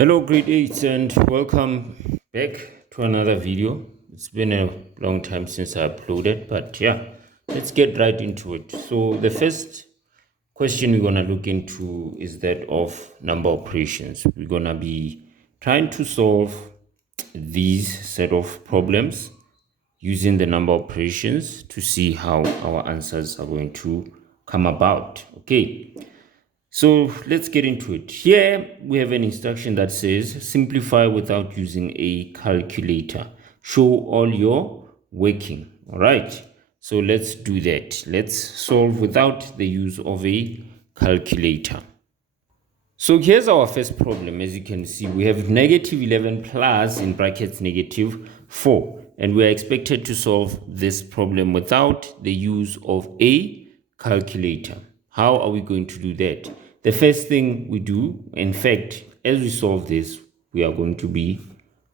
Hello, grade 8, and welcome back to another video. It's been a long time since I uploaded, but yeah, let's get right into it. So, the first question we're going to look into is that of number operations. We're going to be trying to solve these set of problems using the number operations to see how our answers are going to come about. Okay. So let's get into it. Here we have an instruction that says simplify without using a calculator. Show all your working. All right. So let's do that. Let's solve without the use of a calculator. So here's our first problem. As you can see, we have negative 11 plus in brackets negative 4. And we are expected to solve this problem without the use of a calculator. How are we going to do that? The first thing we do, in fact, as we solve this, we are going to be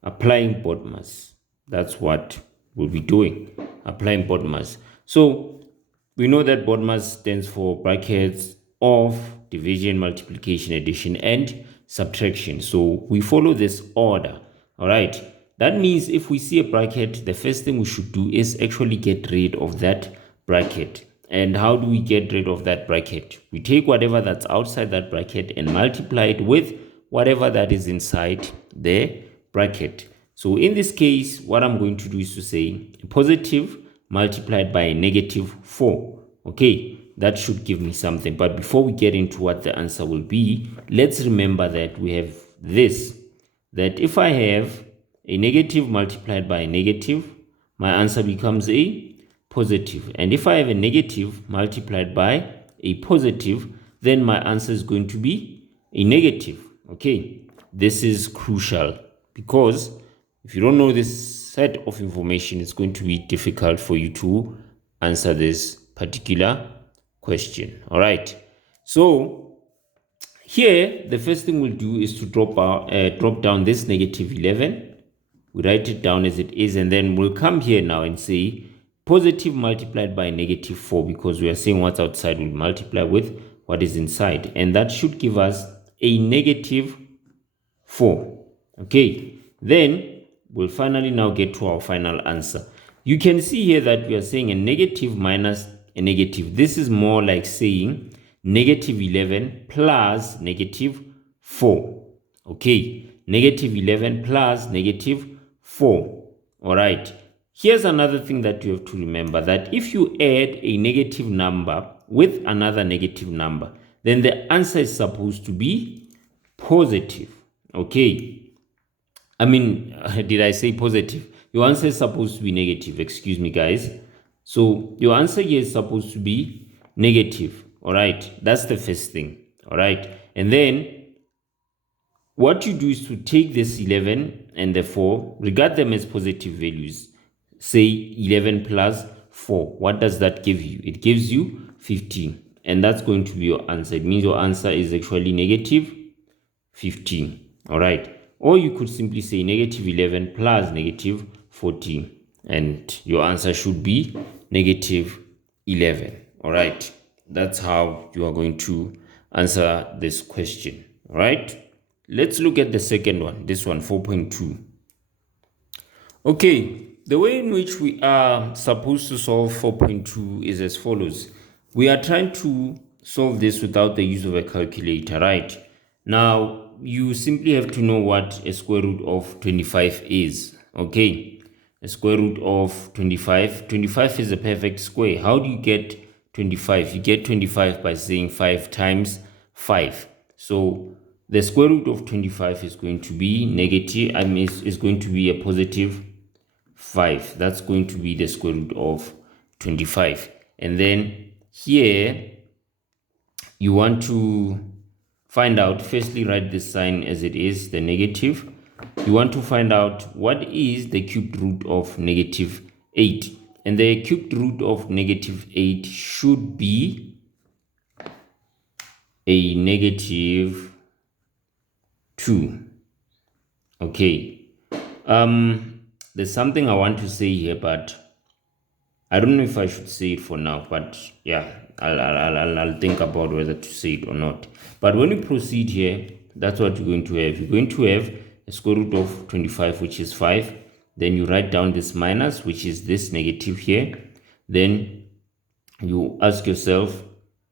applying BODMAS. That's what we'll be doing, applying BODMAS. So we know that BODMAS stands for brackets of division, multiplication, addition, and subtraction. So we follow this order. All right. That means if we see a bracket, the first thing we should do is actually get rid of that bracket. And how do we get rid of that bracket? We take whatever that's outside that bracket and multiply it with whatever that is inside the bracket. So in this case, what I'm going to do is to say a positive multiplied by a negative 4. Okay, that should give me something. But before we get into what the answer will be, let's remember that we have this, that if I have a negative multiplied by a negative, my answer becomes a positive. And if I have a negative multiplied by a positive, then my answer is going to be a negative. Okay, this is crucial because if you don't know this set of information, it's going to be difficult for you to answer this particular question. All right, so here the first thing we'll do is to drop down this negative 11. We write it down as it is, and then we'll come here now and say positive multiplied by negative 4, because we are saying what's outside will multiply with what is inside, and that should give us a negative 4. Okay, then we'll finally now get to our final answer. You can see here that we are saying a negative minus a negative. This is more like saying negative 11 plus negative 4. Okay, negative 11 plus negative 4. All right. Here's another thing that you have to remember, that if you add a negative number with another negative number, then the answer is supposed to be positive. Okay. I mean, did I say positive? Your answer is supposed to be negative. Excuse me, guys. So your answer here is supposed to be negative. All right. That's the first thing. All right. And then what you do is to take this 11 and the 4, regard them as positive values. Say 11 plus 4. What does that give you? It gives you 15. And that's going to be your answer. It means your answer is actually negative 15. All right. Or you could simply say negative 11 plus negative 14. And your answer should be negative 11. All right. That's how you are going to answer this question. All right. Let's look at the second one. This one, 4.2. Okay. The way in which we are supposed to solve 4.2 is as follows. We are trying to solve this without the use of a calculator, right? Now, you simply have to know what a square root of 25 is, okay? A square root of 25. 25 is a perfect square. How do you get 25? You get 25 by saying 5 times 5. So the square root of 25 is going to be negative, is going to be a positive 5. That's going to be the square root of 25. And then here you want to find out, firstly write the sign as it is, the negative. You want to find out what is the cubed root of negative 8. And the cubed root of negative 8 should be a negative 2. Okay. There's something I want to say here, but I don't know if I should say it for now. But yeah, I'll think about whether to say it or not. But when we proceed here, That's what you're going to have. You're going to have a square root of 25, which is 5. Then you write down this minus, which is this negative here. Then you ask yourself,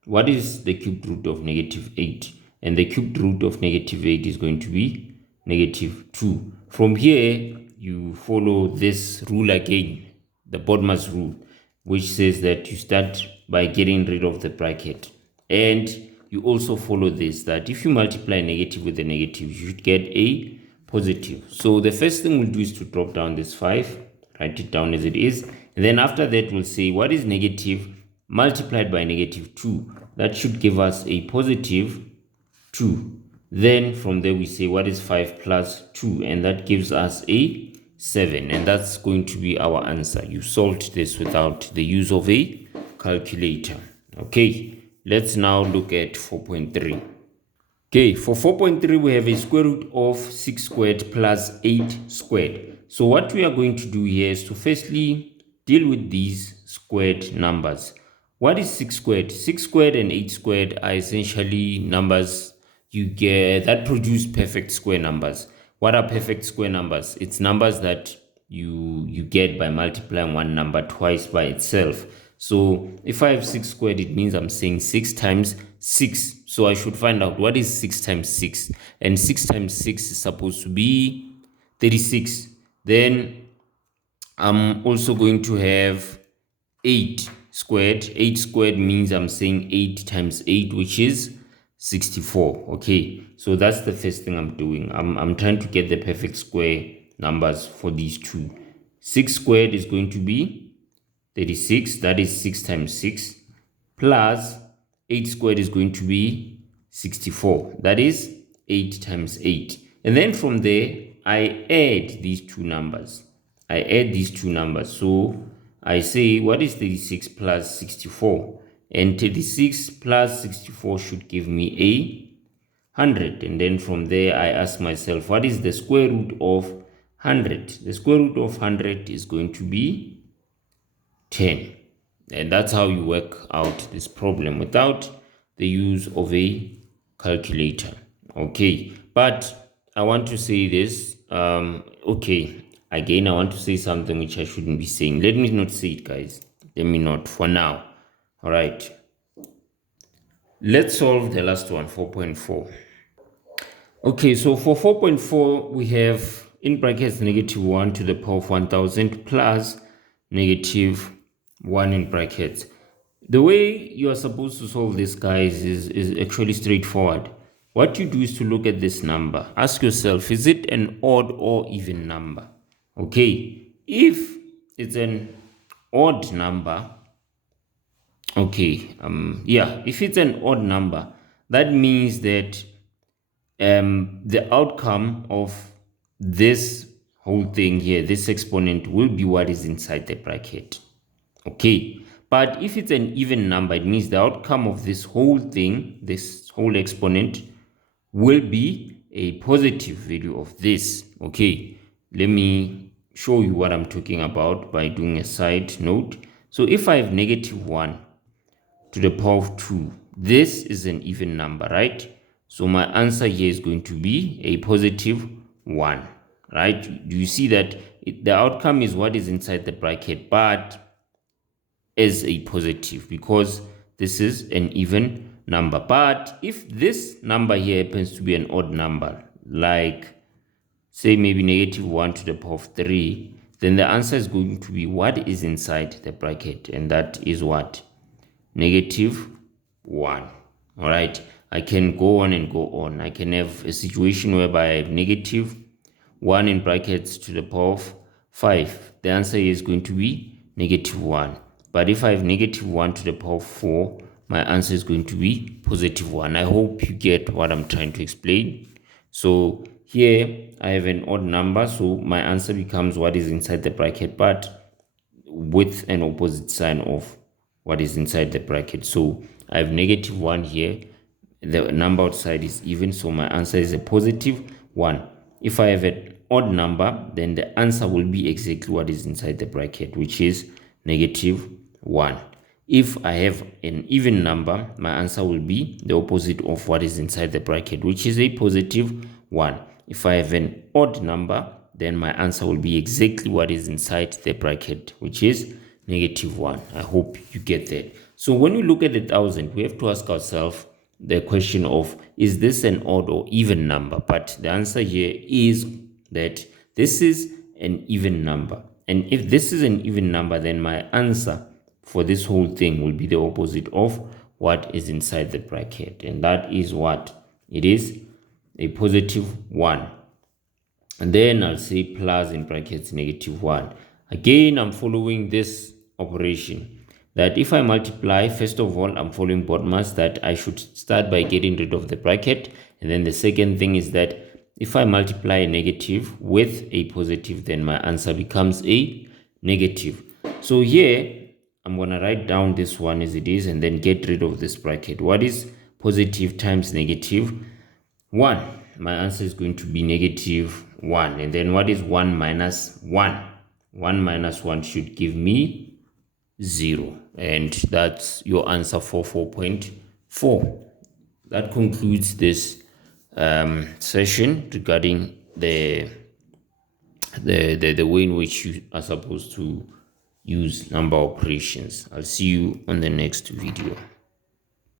what is the cubed root of negative 8? And the cubed root of negative 8 is going to be negative 2. From here, you follow this rule again, the BODMAS rule, which says that you start by getting rid of the bracket. And you also follow this, that if you multiply negative with a negative, you should get a positive. So the first thing we'll do is to drop down this 5, write it down as it is. And then after that, we'll say what is negative multiplied by negative 2. That should give us a positive 2. Then from there we say what is 5 plus 2, and that gives us a 7, and that's going to be our answer. You solved this without the use of a calculator. Okay, let's now look at 4.3. Okay, for 4.3 we have a square root of 6 squared plus 8 squared. So what we are going to do here is to firstly deal with these squared numbers. What is 6 squared? 6 squared and 8 squared are essentially numbers you get that produce perfect square numbers. What are perfect square numbers? It's numbers that you get by multiplying one number twice by itself. So if I have 6 squared, it means I'm saying 6 times 6. So I should find out what is 6 times 6. And 6 times 6 is supposed to be 36. Then I'm also going to have 8 squared. 8 squared means I'm saying 8 times 8, which is 64. Okay, so that's the first thing I'm doing. I'm trying to get the perfect square numbers for these two. 6 squared is going to be 36. That is 6 times 6. Plus 8 squared is going to be 64. That is 8 times 8. And then from there, I add these two numbers. So I say, what is 36 plus 64? And 36 plus 64 should give me a 100. And then from there, I ask myself, what is the square root of 100? The square root of 100 is going to be 10. And that's how you work out this problem without the use of a calculator. Okay, but I want to say this. Okay, again, I want to say something which I shouldn't be saying. Let me not say it, guys. Let me not for now. All right, let's solve the last one, 4.4. Okay, so for 4.4, we have in brackets negative 1 to the power of 1000 plus negative 1 in brackets. The way you are supposed to solve this, guys, is actually straightforward. What you do is to look at this number. Ask yourself, is it an odd or even number? Okay, if it's an odd number, okay, if it's an odd number, that means that the outcome of this whole thing here, this exponent, will be what is inside the bracket. Okay, but if it's an even number, it means the outcome of this whole thing, this whole exponent, will be a positive value of this. Okay, let me show you what I'm talking about by doing a side note. So if I have negative 1 to the power of 2, this is an even number, right? So my answer here is going to be a positive 1, right? Do you see that the outcome is what is inside the bracket, but is a positive because this is an even number. But if this number here happens to be an odd number, like say maybe negative 1 to the power of 3, then the answer is going to be what is inside the bracket, and that is what? Negative 1. All right, I can go on and go on. I can have a situation whereby I have negative 1 in brackets to the power of 5. The answer is going to be negative 1. But if I have negative 1 to the power of 4, my answer is going to be positive 1. I hope you get what I'm trying to explain. So here I have an odd number, so my answer becomes what is inside the bracket, but with an opposite sign of what is inside the bracket. So I have negative 1 here. The number outside is even, so my answer is a positive 1. If I have an odd number, then the answer will be exactly what is inside the bracket, which is negative 1. If I have an even number, my answer will be the opposite of what is inside the bracket, which is a positive 1. If I have an odd number, then my answer will be exactly what is inside the bracket, which is negative 1. I hope you get that. So when we look at the 1,000, we have to ask ourselves the question of, is this an odd or even number? But the answer here is that this is an even number. And if this is an even number, then my answer for this whole thing will be the opposite of what is inside the bracket. And that is what it is, a positive 1. And then I'll say plus in brackets negative 1. Again, I'm following this operation that if I multiply, first of all, I'm following BODMAS that I should start by getting rid of the bracket. And then the second thing is that if I multiply a negative with a positive, then my answer becomes a negative. So here, I'm going to write down this one as it is and then get rid of this bracket. What is positive times negative? 1. My answer is going to be negative 1. And then what is 1 minus 1? 1 minus 1 should give me 0. And that's your answer for 4.4. That concludes this session regarding the way in which you are supposed to use number operations. I'll see you on the next video.